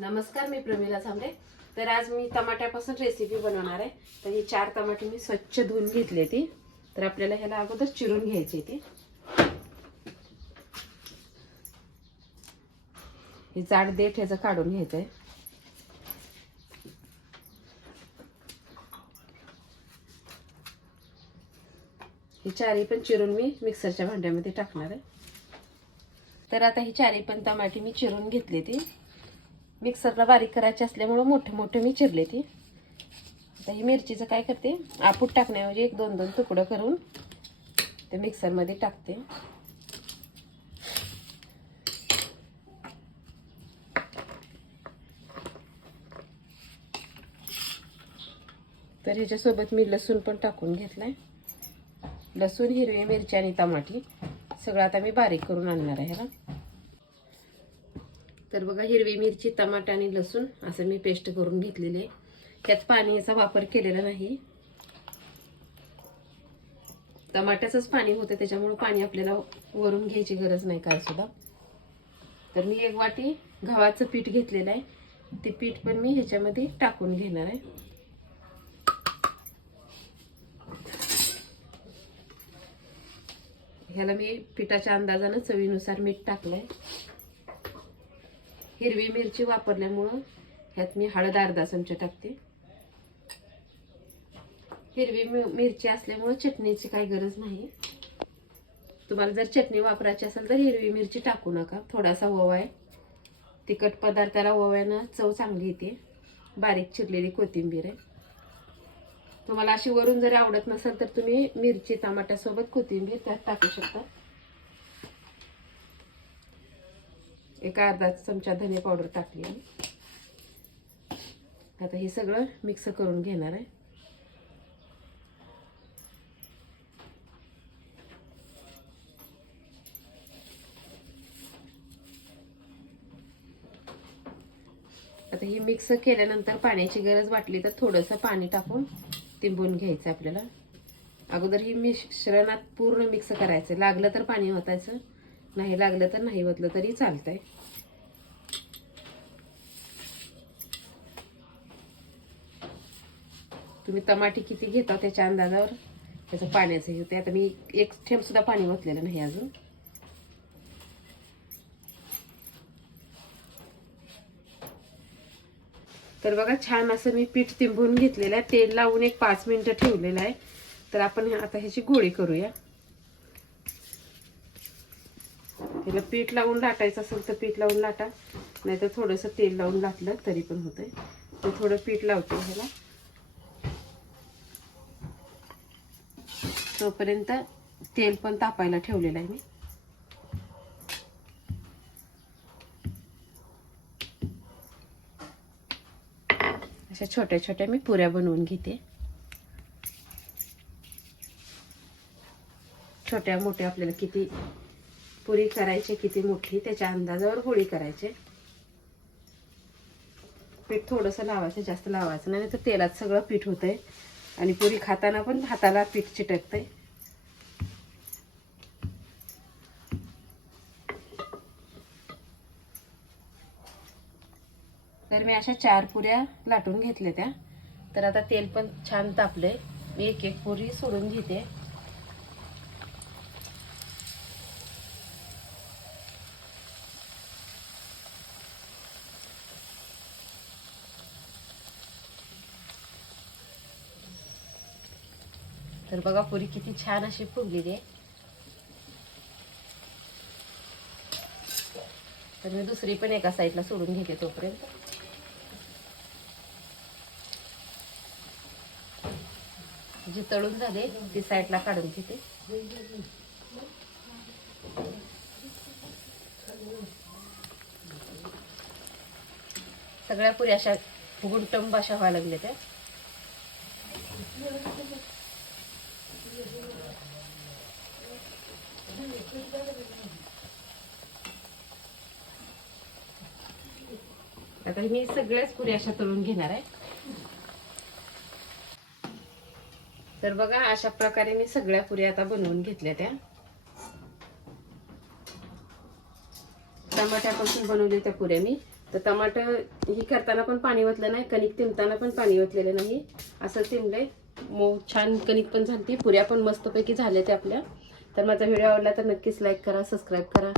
नमस्कार मी प्रमिला झांबरे. तर आज मी टमाट्यापासून रेसिपी बनवणार आहे. तर ही चार टमाटे मी स्वच्छ धुवून घेतले ती. तर आपल्याला ह्याला अगोदर चिरून घ्यायची ती. हे जाड देठ ह्याचं काढून घ्यायचं आहे ही चारी पण चिरून मी मिक्सरच्या भांड्यामध्ये टाकणार आहे. तर आता ही चारी पण टमाटे मी चिरून घेतली ती. मिक्सरला बारीक करायची असल्यामुळं मोठे मोठे मी चिरले ती. आता ही मिरचीचं काय करते? आपूट टाकण्याऐवजी एक दोन दोन तुकडं करून ते मिक्सरमध्ये टाकते. तर ह्याच्यासोबत मी लसूण पण टाकून घेतलाय. लसूण हिरवी मिरची आणि टमाटी सगळं आता मी बारीक करून आणणार आहे ह्याला तर बघा हिरवी मिरची टमाटा आणि लसूण असं मी पेस्ट करून घेतलेले आहे. ह्यात पाण्याचा वापर केलेला नाही. टमाट्याचंच पाणी होतं त्याच्यामुळे पाणी आपल्याला वरून घ्यायची गरज नाही काय सुद्धा. तर मी एक वाटी गव्हाचं पीठ घेतलेलं आहे. ते पीठ पण मी ह्याच्यामध्ये टाकून घेणार आहे. ह्याला मी पिठाच्या अंदाजानं चवीनुसार मीठ टाकलं आहे हिरवी मिरची वापरल्यामुळं ह्यात मी हळद अर्धा चमचा टाकते. हिरवी मि- मिरची असल्यामुळं चटणीची काही गरज नाही. तुम्हाला जर चटणी वापरायची असेल तर हिरवी मिरची टाकू नका. थोडासा ओवा आहे. तिखट पदार्थाला ओव्यानं चव चांगली येते. बारीक चिरलेली कोथिंबीर आहे. तुम्हाला अशी वरून जर आवडत नसेल तर तुम्ही मिरची टमाट्यासोबत कोथिंबीर त्यात टाकू शकता. एक अर्धा चमचा धने पावडर टाकली आहे आता हे सगळं मिक्स करून घेणार आहे. आता हे मिक्स केल्यानंतर पाण्याची गरज वाटली तर थोडंसं पाणी टाकून तिंबून घ्यायचं आपल्याला. अगोदर ही मिश्रणात पूर्ण मिक्स करायचं. लागलं तर पाणी होतायचं नाही लागलं तर नाही वतलं तरी चालतंय. तुम्ही टमाटे किती घेता त्याच्या अंदाजावर? त्याचं पाण्याचं हे होते आता मी एक थेंब सुद्धा पाणी ओतलेलं नाही अजून. तर बघा छान असं मी पीठ तिंबून घेतलेलं आहे. तेल लावून एक पाच मिनिटं ठेवलेलं आहे. तर आपण आता ह्याची गोळी करूया. तिला पीठ लावून लाटायचं असेल तर पीठ लावून लाटा. नाहीतर थोडंसं तेल लावून लाटलं तरी पण होतंय. तर थोडं पीठ लावते ह्याला. तोपर्यंत तेल पण तापायला ठेवलेलं आहे मी. अशा छोट्या छोट्या मी पुऱ्या बनवून घेते. छोट्या मोठ्या आपल्याला किती पुरी करायची किती मोठी त्याच्या अंदाजावर होळी करायचे पीठ थोडंसं लावायचं जास्त लावायचं नाही तर तेलात सगळं पीठ होतंय. आणि पुरी खाताना पण हाताला पीठ चिटकतंय. तर मी अशा चार पुऱ्या लाटून घेतल्या त्या. तर आता तेल पण छान तापलंय. मी एक एक पुरी सोडून घेते. तर बघा पुरी किती छान अशी फुगलेली आहे. तर मी दुसरी पण एका साईडला सोडून घेते तोपर्यंत. जी तळून झाले ती साईडला काढून घेते. सगळ्या पुरी अशा गुंटंब अशा व्हायला लागल्या त्या. आता मी सगळ्याच पुरी अशा तळून घेणार आहे. तर बघा अशा प्रकारे मी सगळ्या पुऱ्या आता बनवून घेतल्या त्या. टमाट्यापासून बनवले त्या पुऱ्या मी. तर टमाट ही करताना पण पाणी ओतलं नाही कणिक तिमताना पण पाणी ओतलेलं नाही. असं तिमले मऊ छान कणिक पण झाली पुऱ्या पण मस्तपैकी झाल्या त्या आपल्या. तर माझा व्हिडिओ आवडला तर नक्कीच लाईक करा सबस्क्राईब करा.